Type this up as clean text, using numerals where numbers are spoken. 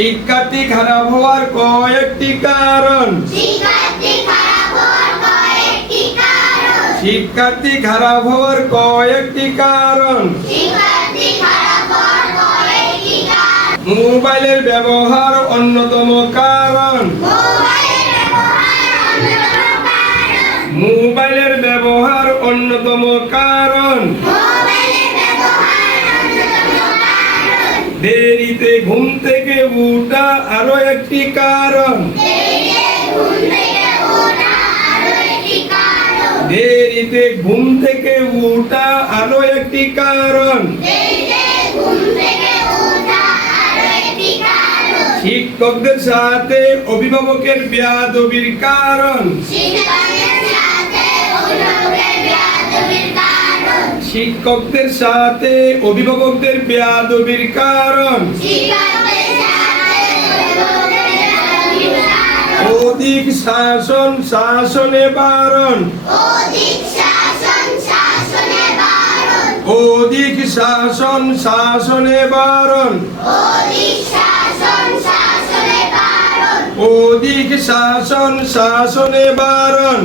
শিক্ষার্থী খারাপ হওয়ার কয়েকটি কারণ। শিক্ষার্থী খারাপ হওয়ার কয়েকটি কারণ। মোবাইলের ব্যবহার অন্যতম কারণ। মোবাইলের ব্যবহার অন্যতম কারণ। দেরিতে ঘুম থেকে ওঠা আরো একটি কারণ। দেরিতে ঘুম থেকে ওঠা আরো একটি কারণ। শিক্ষকদের সাথে অভিভাবকের বেয়াদবির কারণ। শিক্ষকদের সাথে অভিভাবকদের বেয়াদবির কারণ। অধিক শাসন শাসনে বারণ। অধিক শাসন শাসনে বারণ। অধিক শাসন শাসনে বারণ।